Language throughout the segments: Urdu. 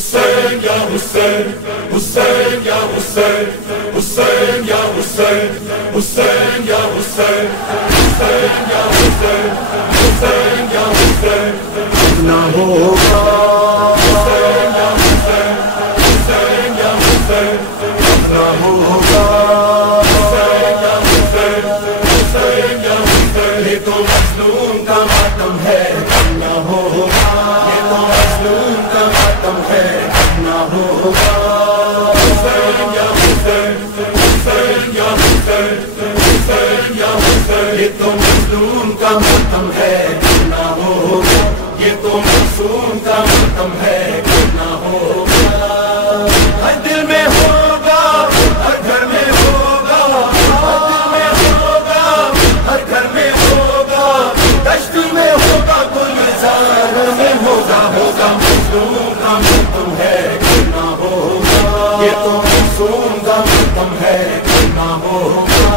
Hussein ya Hussein, Hussein ya Hussein, Hussein ya Hussein, Hussein ya Hussein, Hussein ya Hussein, Hussein ya Hussein, نہ ہوگا Hussein ya Hussein, Hussein ya Hussein, نہ ہوگا Hussein ya Hussein, Hussein ya Hussein. یہ تو مظلوم کا ماتم ہے نہ ہوگا یہ تو مظلوم کا ماتم ہے نہ ہوگا Hussein ya Hussein, Hussein ya Hussein, Hussein ya Hussein. یہ تو مظلوم کا ماتم ہے نہ ہوگا یہ تو معصوم کا ماتم ہے نہ ہوگا ہر دل میں ہوگا ہر گھر میں ہوگا ہر دل میں ہوگا ہر گھر میں ہوگا دشت میں ہوگا گلزار میں ہوگا ہوگا مظلوم کا ماتم ہے نہ ہوگا یہ تو معصوم کا ماتم ہے نہ ہوگا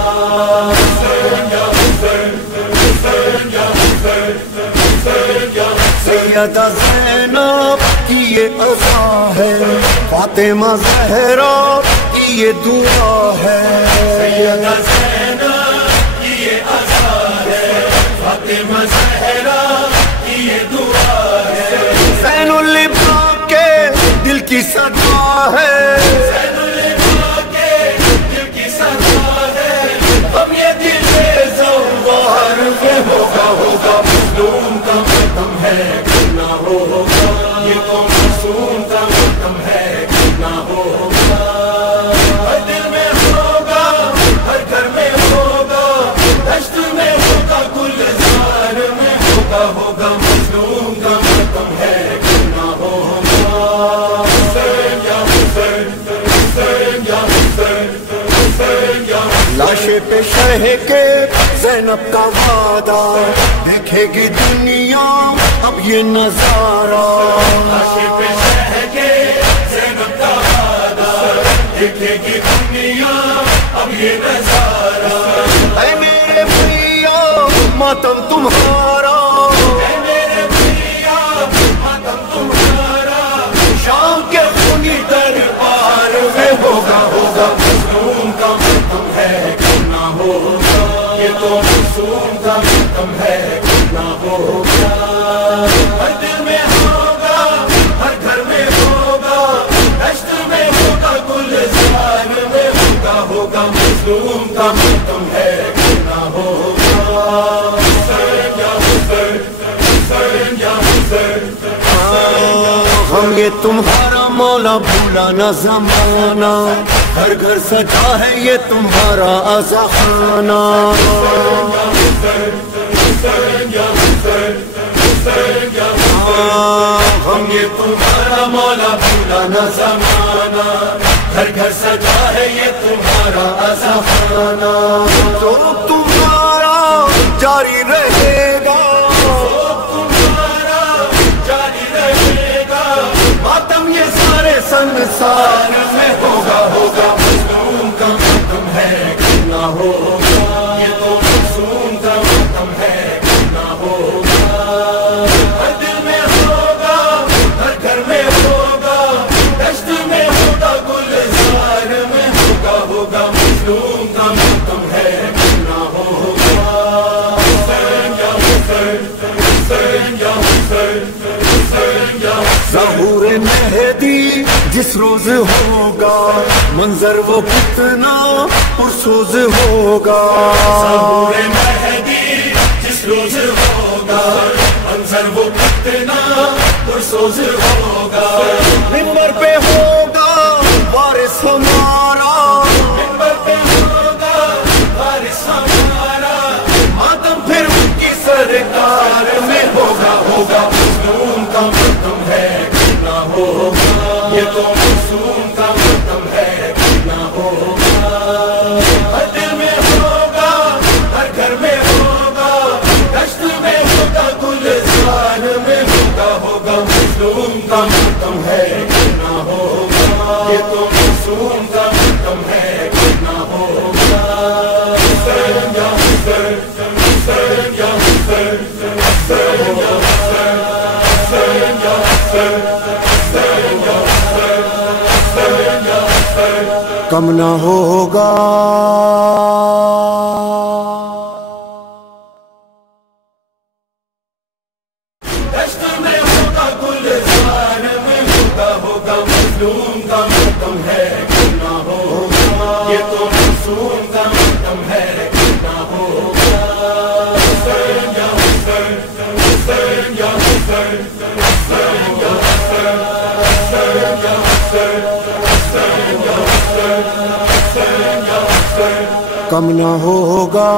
Hussein ya Hussein, Hussein ya Hussein, Hussein ya Hussein. سیدہ زینب کی یہ عزا ہے فاطمہ زہرا کی یہ دعا ہے سیدہ زینب کی یہ عزا ہے، فاطمہ زہرا کی یہ دعا ہے، زین الابراء کے دل کی صدا ہے زین الابراء کے دل کی صدا ہے. اب یہ دل زوار میں ہوگا ہوگا مظلوم کا ماتم ہے نہ ہوگا یہ تو معصوم کا ماتم ہے نہ ہوگا ہر دل میں ہوگا ہر گھر میں ہوگا دشت میں ہوگا گلزار میں ہوگا ہوگا مظلوم کا ماتم ہے نہ ہوگا Hussein ya Hussein, Hussein ya Hussein, Hussein ya Hussein. لاشے پہ شہ کے زینب کا وعدہ دیکھے گی دنیا اب یہ نظارہ لاشے پہ شہ کے زینب کا وعدہ دیکھے گی دنیا اب یہ نظارہ. اے میرے بھیا ماتم تمہارا اے میرے بھیا ماتم تمہارا، شام کے خونی دربار میں ہوگا ہوگا مظلوم کا ماتم ہے نہ ہوگا یہ تو معصوم کا ماتم ہے نہ ہوگا ہر دل میں ہوگا ہر گھر میں ہوگا دشت میں ہوگا گلزار میں ہوگا ہوگا مظلوم کا ماتم ہے نہ ہوگا Hussein ya Hussein, Hussein ya Hussein. ہم یہ تمہارا مولا بھولا نہ زمانہ ہر گھر سجا ہے یہ تمہارا عزا خانہ Hussein ya Hussein, Hussein ya Hussein. ہم یہ تمہارا مولا بھولا نہ زمانہ ہر گھر سجا ہے یہ تمہارا عزا خانہ تو تمہارا جاری رہے گا جاری رہے گا، ماتم یہ سارے سنسار میں ہوگا ہوگا مظلوم کا ماتم ہے نہ ہوگا یہ تو معصوم کا ماتم ہے نہ ہوگا ہر دل میں ہوگا ہر گھر میں ہوگا دشت میں ہوگا گلزار میں ہوگا ہوگا مظلوم کا ماتم ہے نہ ہوگا Hussein ya Hussein, Hussein ya Hussein, Hussein ya Hussein. ظہور مہدی جس روز ہوگا منظر وہ کتنا پرسوز ہوگا ظہور مہدی جس روز ہوگا، منظر وہ کتنا پرسوز ہوگا. منبر پہ ہوگا وارث ہمارا منبر پہ ہوگا وارث ہمارا، ماتم پھر ان کی سرکار میں ہوگا ہوگا مظلوم کا ماتم ہے نہ ہوگا یہ تو معصوم کا ماتم ہے نہ ہوگا ہر دل میں ہوگا ہر گھر میں ہوگا دشت میں ہوگا گلزار میں ہوگا ہوگا مظلوم کا ماتم ہے نہ ہوگا یہ تو معصوم کا ماتم ہے نہ ہوگا Hussein ya Hussein, Hussein ya Hussein, Hussein ya Hussein, Hussein ya Hussein, Hussein ya Hussein. کم نہ ہوگا. دشت میں ہوگا گلزار میں ہوگا مظلوم کا ماتم ہے کیوں نہ ہوگا. یہ تو معصوم کا ماتم ہے کیوں نہ ہوگا. حسین یا حسین حسین یا حسین حسین یا حسین حسین یا حسین حسین یا حسین حسین یا حسین کم نہ ہوگا.